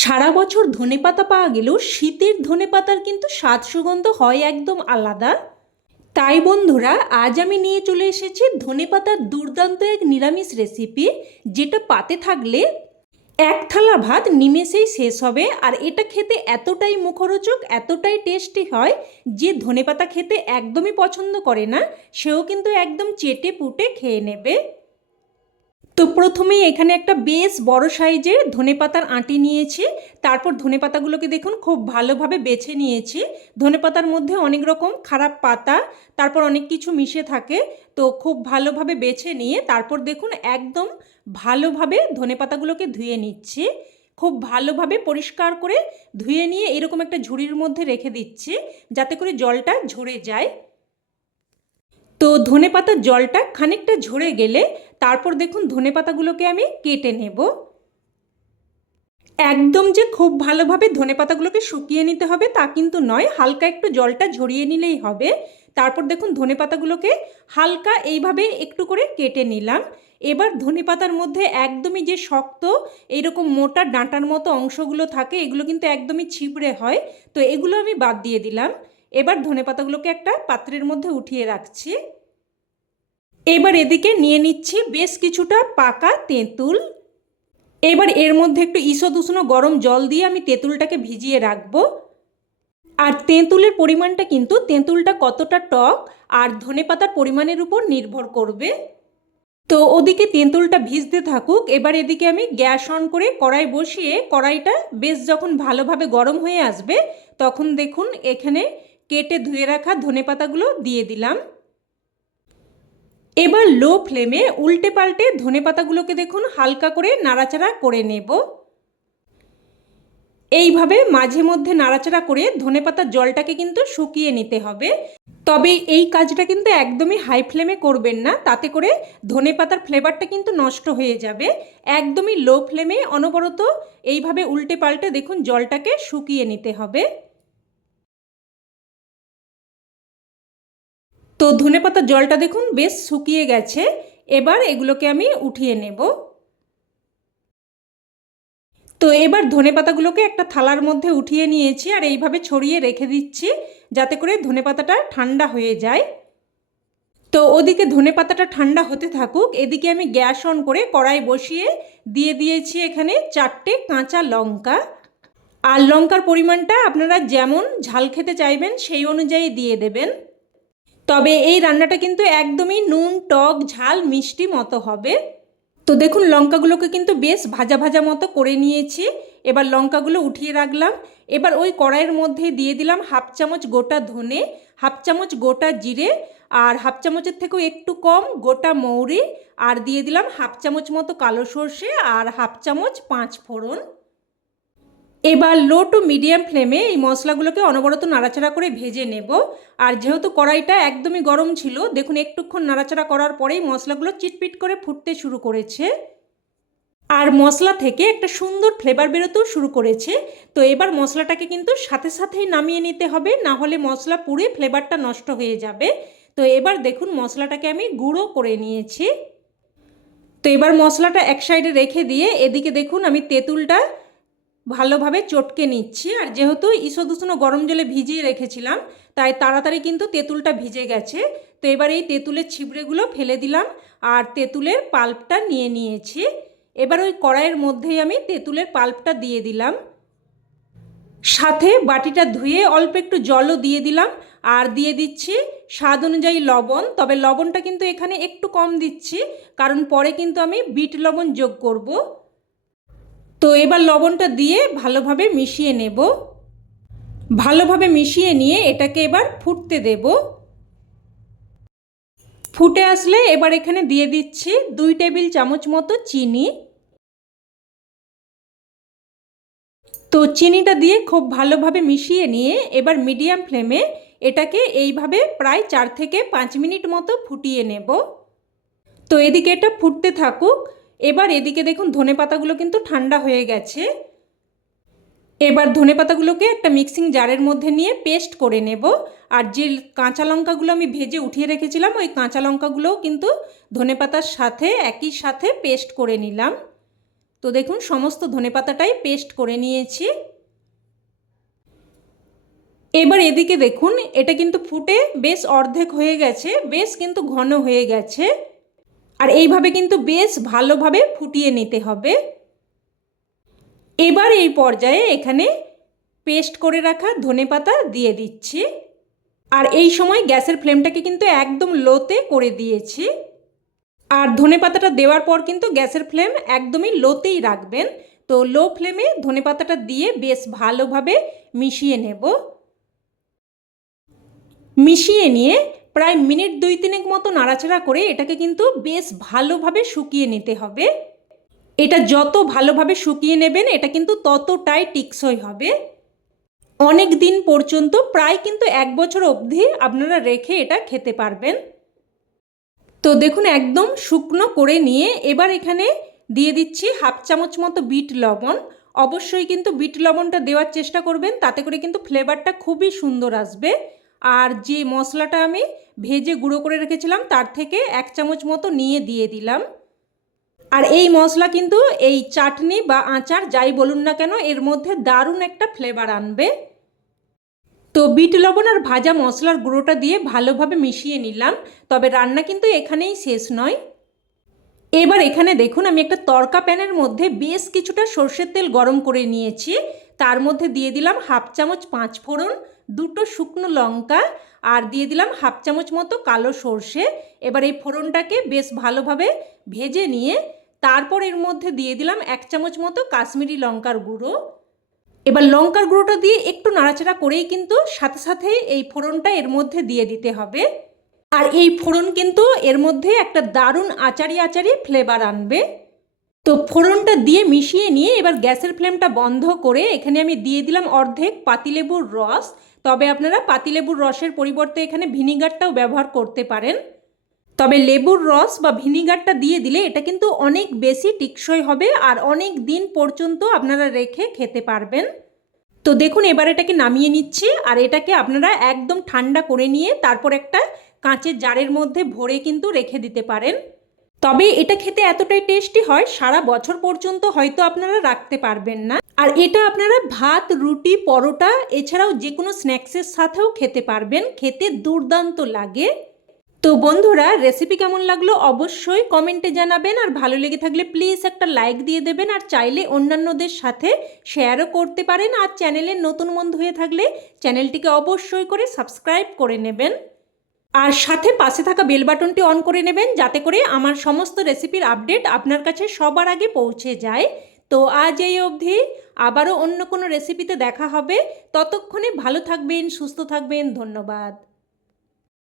সারা বছর ধনেপাতা পাওয়া গেলেও শীতের ধনেপাতার কিন্তু স্বাদ সুগন্ধ হয় একদম আলাদা। তাই বন্ধুরা, আজ আমি নিয়ে চলে এসেছি ধনেপাতার দুর্দান্ত এক নিরামিষ রেসিপি, যেটা পাতে থাকলে এক থালা ভাত নিমেষেই শেষ হবে। আর এটা খেতে এতটাই মুখরোচক, এতটাই টেস্টি হয় যে ধনেপাতা খেতে একদমই পছন্দ করে না সেও কিন্তু একদম চেটে পুটে খেয়ে নেবে। তো প্রথমেই এখানে একটা বেশ বড় সাইজের ধনেপাতার আঁটি নিয়েছি। তারপর ধনেপাতাগুলোকে দেখুন খুব ভালোভাবে বেছে নিয়েছি। ধনেপাতার মধ্যে অনেক রকম খারাপ পাতা, তারপর অনেক কিছু মিশে থাকে। তো খুব ভালোভাবে বেছে নিয়ে তারপর দেখুন একদম ভালোভাবে ধনেপাতাগুলোকে ধুয়ে নিচ্ছি। খুব ভালোভাবে পরিষ্কার করে ধুয়ে নিয়ে এরকম একটা ঝুড়ির মধ্যে রেখে দিচ্ছি, যাতে করে জলটা ঝরে যায়। তো ধনেপাতার জলটা খানিকটা ঝরে গেলে তারপর দেখুন ধনেপাতাগুলোকে আমি কেটে নেব। একদম যে খুব ভালোভাবে ধনেপাতাগুলোকে শুকিয়ে নিতে হবে তা কিন্তু নয়, হালকা একটু জলটা ঝরিয়ে নিলেই হবে। তারপর দেখুন ধনেপাতাগুলোকে হালকা এইভাবে একটু করে কেটে নিলাম। এবার ধনেপাতার মধ্যে একদমই যে শক্ত এইরকম মোটা ডাঁটার মতো অংশগুলো থাকে, এগুলো কিন্তু একদমই ছিবড়ে হয়। তো এগুলো আমি বাদ দিয়ে দিলাম। এবার ধনেপাতাগুলোকে একটা পাত্রের মধ্যে উঠিয়ে রাখছি। এবার এদিকে নিয়ে নিচ্ছি বেশ কিছুটা পাকা তেঁতুল। এবার এর মধ্যে একটু ঈষৎ উষ্ণ গরম জল দিয়ে আমি তেঁতুলটাকে ভিজিয়ে রাখবো। আর তেঁতুলের পরিমাণটা কিন্তু তেঁতুলটা কতটা টক আর ধনেপাতার পরিমাণের উপর নির্ভর করবে। তো ওদিকে তেঁতুলটা ভিজতে থাকুক। এবার এদিকে আমি গ্যাস অন করে কড়াই বসিয়ে কড়াইটা বেশ যখন ভালোভাবে গরম হয়ে আসবে তখন দেখুন এখানে কেটে ধুয়ে রাখা ধনেপাতাগুলো দিয়ে দিলাম। এবার লো ফ্লেমে উল্টে পাল্টে ধনেপাতাগুলোকে দেখুন হালকা করে নাড়াচাড়া করে নেব। এইভাবে মাঝে মধ্যে নাড়াচাড়া করে ধনেপাতার জলটাকে কিন্তু শুকিয়ে নিতে হবে। তবে এই কাজটা কিন্তু একদমই হাই ফ্লেমে করবেন না, তাতে করে ধনেপাতার ফ্লেভারটা কিন্তু নষ্ট হয়ে যাবে। একদমই লো ফ্লেমে অনবরত এইভাবে উল্টে পাল্টে দেখুন জলটাকে শুকিয়ে নিতে হবে। তো ধনেপাতার জলটা দেখুন বেশ শুকিয়ে গেছে। এবার এগুলোকে আমি উঠিয়ে নেব। তো এবার ধনেপাতাগুলোকে একটা থালার মধ্যে উঠিয়ে নিয়েছি আর এইভাবে ছড়িয়ে রেখে দিচ্ছি, যাতে করে ধনেপাতাটা ঠান্ডা হয়ে যায়। তো ওদিকে ধনেপাতাটা ঠান্ডা হতে থাকুক, এদিকে আমি গ্যাস অন করে কড়াই বসিয়ে দিয়ে দিয়েছি এখানে 4টে কাঁচা লঙ্কা। আর লঙ্কার পরিমাণটা আপনারা যেমন ঝাল খেতে চাইবেন সেই অনুযায়ী দিয়ে দেবেন। তবে এই রান্নাটা কিন্তু একদমই নুন টক ঝাল মিষ্টি মতো হবে। তো দেখুন লঙ্কাগুলোকে কিন্তু বেশ ভাজা ভাজা মতো করে নিয়েছি। এবার লঙ্কাগুলো উঠিয়ে রাখলাম। এবার ওই কড়াইয়ের মধ্যে দিয়ে দিলাম হাফ চামচ গোটা ধনে, হাফ চামচ গোটা জিরে, আর হাফ চামচের থেকেও একটু কম গোটা মৌরি, আর দিয়ে দিলাম হাফ চামচ মতো কালো সর্ষে আর হাফ চামচ পাঁচ ফোড়ন। এবার লো টু মিডিয়াম ফ্লেমে এই মশলাগুলোকে অনবরত নাড়াচাড়া করে ভেজে নেব। আর যেহেতু কড়াইটা একদমই গরম ছিল, দেখুন একটুক্ষণ নাড়াচাড়া করার পরেই মশলাগুলো চিটপিট করে ফুটতে শুরু করেছে আর মশলা থেকে একটা সুন্দর ফ্লেভার বেরোতেও শুরু করেছে। তো এবার মশলাটাকে কিন্তু সাথে সাথেই নামিয়ে নিতে হবে, না হলে মশলা পুড়ে ফ্লেভারটা নষ্ট হয়ে যাবে। তো এবার দেখুন মশলাটাকে আমি গুঁড়ো করে নিয়েছি। তো এবার মশলাটা এক সাইডে রেখে দিয়ে এদিকে দেখুন আমি তেঁতুলটা ভালোভাবে চটকে নিচ্ছি। আর যেহেতু ঈষৎ উষ্ণ গরম জলে ভিজিয়ে রেখেছিলাম তাই তাড়াতাড়ি কিন্তু তেঁতুলটা ভিজে গেছে। তো এবার এই তেঁতুলের ছিবড়েগুলো ফেলে দিলাম আর তেঁতুলের পাল্পটা নিয়ে নিয়েছি। এবার ওই কড়াইয়ের মধ্যেই আমি তেঁতুলের পাল্পটা দিয়ে দিলাম, সাথে বাটিটা ধুয়ে অল্প একটু জলও দিয়ে দিলাম। আর দিয়ে দিচ্ছি স্বাদ অনুযায়ী লবণ। তবে লবণটা কিন্তু এখানে একটু কম দিচ্ছি, কারণ পরে কিন্তু আমি বিট লবণ যোগ করব। তো এবার লবণটা দিয়ে ভালোভাবে মিশিয়ে নেব। ভালোভাবে মিশিয়ে নিয়ে এটাকে এবার ফুটতে দেব। ফুটে আসলে এবার এখানে দিয়ে দিচ্ছি 2 টেবিল চামচ মতো চিনি। তো চিনিটা দিয়ে খুব ভালোভাবে মিশিয়ে নিয়ে এবার মিডিয়াম ফ্লেমে এটাকে এইভাবে প্রায় 4 থেকে 5 মিনিট মতো ফুটিয়ে নেব। তো এদিকে এটা ফুটতে থাকুক। এবার এদিকে দেখুন ধনেপাতাগুলো কিন্তু ঠান্ডা হয়ে গেছে। এবার ধনেপাতাগুলোকে একটা মিক্সিং জারের মধ্যে নিয়ে পেস্ট করে নেব। আর যে কাঁচা লঙ্কাগুলো আমি ভেজে উঠিয়ে রেখেছিলাম ওই কাঁচা লঙ্কাগুলোও কিন্তু ধনেপাতার সাথে একই সাথে পেস্ট করে নিলাম। তো দেখুন সমস্ত ধনেপাতাটাই পেস্ট করে নিয়েছি। এবার এদিকে দেখুন এটা কিন্তু ফুটে বেশ অর্ধেক হয়ে গেছে, বেশ কিন্তু ঘন হয়ে গেছে। আর এইভাবে কিন্তু বেশ ভালোভাবে ফুটিয়ে নিতে হবে। এবার এই পর্যায়ে এখানে পেস্ট করে রাখা ধনেপাতা দিয়ে দিচ্ছি। আর এই সময় গ্যাসের ফ্লেমটাকে কিন্তু একদম লোতে করে দিয়েছি। আর ধনেপাতাটা দেওয়ার পর কিন্তু গ্যাসের ফ্লেম একদমই লোতেই রাখবেন। তো লো ফ্লেমে ধনেপাতাটা দিয়ে বেশ ভালোভাবে মিশিয়ে নেব। মিশিয়ে নিয়ে প্রায় মিনিট 2-3 মতো নাড়াচাড়া করে এটাকে কিন্তু বেশ ভালোভাবে শুকিয়ে নিতে হবে। এটা যত ভালোভাবে শুকিয়ে নেবেন এটা কিন্তু ততটাই টেকসই হবে। অনেক দিন পর্যন্ত প্রায় কিন্তু 1 বছর অবধি আপনারা রেখে এটা খেতে পারবেন। তো দেখুন একদম শুকনো করে নিয়ে এবার এখানে দিয়ে দিচ্ছি 1/2 চামচ মতো বিট লবণ। অবশ্যই কিন্তু বিট লবণটা দেওয়ার চেষ্টা করবেন, তাতে করে কিন্তু ফ্লেভারটা খুবই সুন্দর আসবে। আর যে মশলাটা আমি ভেজে গুঁড়ো করে রেখেছিলাম তার থেকে 1 চামচ মতো নিয়ে দিয়ে দিলাম। আর এই মশলা কিন্তু এই চাটনি বা আচার যাই বলুন না কেন এর মধ্যে দারুণ একটা ফ্লেভার আনবে। তো বিট লবণ আর ভাজা মশলার গুঁড়োটা দিয়ে ভালোভাবে মিশিয়ে নিলাম। তবে রান্না কিন্তু এখানেই শেষ নয়। এবার এখানে দেখুন আমি একটা তড়কা প্যানের মধ্যে বেশ কিছুটা সর্ষের তেল গরম করে নিয়েছি। তার মধ্যে দিয়ে দিলাম 1/2 চামচ 5 ফোড়ন, 2টো শুকনো লঙ্কা আর দিয়ে দিলাম 1/2 চামচ মতো কালো সর্ষে। এবার এই ফোড়নটাকে বেশ ভালোভাবে ভেজে নিয়ে তারপর এর মধ্যে দিয়ে দিলাম 1 চামচ মতো কাশ্মীরি লঙ্কার গুঁড়ো। এবার লঙ্কার গুঁড়োটা দিয়ে একটু নাড়াচাড়া করেই কিন্তু সাথে সাথে এই ফোড়নটা এর মধ্যে দিয়ে দিতে হবে। আর এই ফোড়ন কিন্তু এর মধ্যে একটা দারুণ আচারি আচারি ফ্লেভার আনবে। তো ফোড়নটা দিয়ে মিশিয়ে নিয়ে এবার গ্যাসের ফ্লেমটা বন্ধ করে এখানে আমি দিয়ে দিলাম অর্ধেক পাতিলেবুর রস। তবে আপনারা পাতিলেবুর রসের পরিবর্তে এখানে ভিনিগারটাও ব্যবহার করতে পারেন। তবে লেবুর রস বা ভিনিগারটা দিয়ে দিলে এটা কিন্তু অনেক বেশি টেকসই হবে আর অনেক দিন পর্যন্ত আপনারা রেখে খেতে পারবেন। তো দেখুন এবার এটাকে নামিয়ে নিচ্ছি আর এটাকে আপনারা একদম ঠান্ডা করে নিয়ে তারপর একটা কাঁচের জারের মধ্যে ভরে কিন্তু রেখে দিতে পারেন। তবে এটা খেতে এতটাই টেস্টি হয় সারা বছর পর্যন্ত হয়তো আপনারা রাখতে পারবেন না। আর এটা আপনারা ভাত, রুটি, পরোটা এছাড়াও যে কোনো স্ন্যাক্সের সাথেও খেতে পারবেন, খেতে দুর্দান্ত লাগে। তো বন্ধুরা রেসিপি কেমন লাগলো অবশ্যই কমেন্টে জানাবেন। আর ভালো লেগে থাকলে প্লিজ একটা লাইক দিয়ে দেবেন। আর চাইলে অন্যান্যদের সাথে শেয়ারও করতে পারেন। আর চ্যানেলের নতুন বন্ধু হয়ে থাকলে চ্যানেলটিকে অবশ্যই করে সাবস্ক্রাইব করে নেবেন। আর সাথে পাশে থাকা বেল বাটনটি অন করে নেবেন যাতে করে আমার সমস্ত রেসিপির আপডেট আপনার কাছে সবার আগে পৌঁছে যায়। তো আজ এই অবধি, আবারও অন্য কোনো রেসিপিতে দেখা হবে। ততক্ষণে ভালো থাকবেন, সুস্থ থাকবেন। ধন্যবাদ।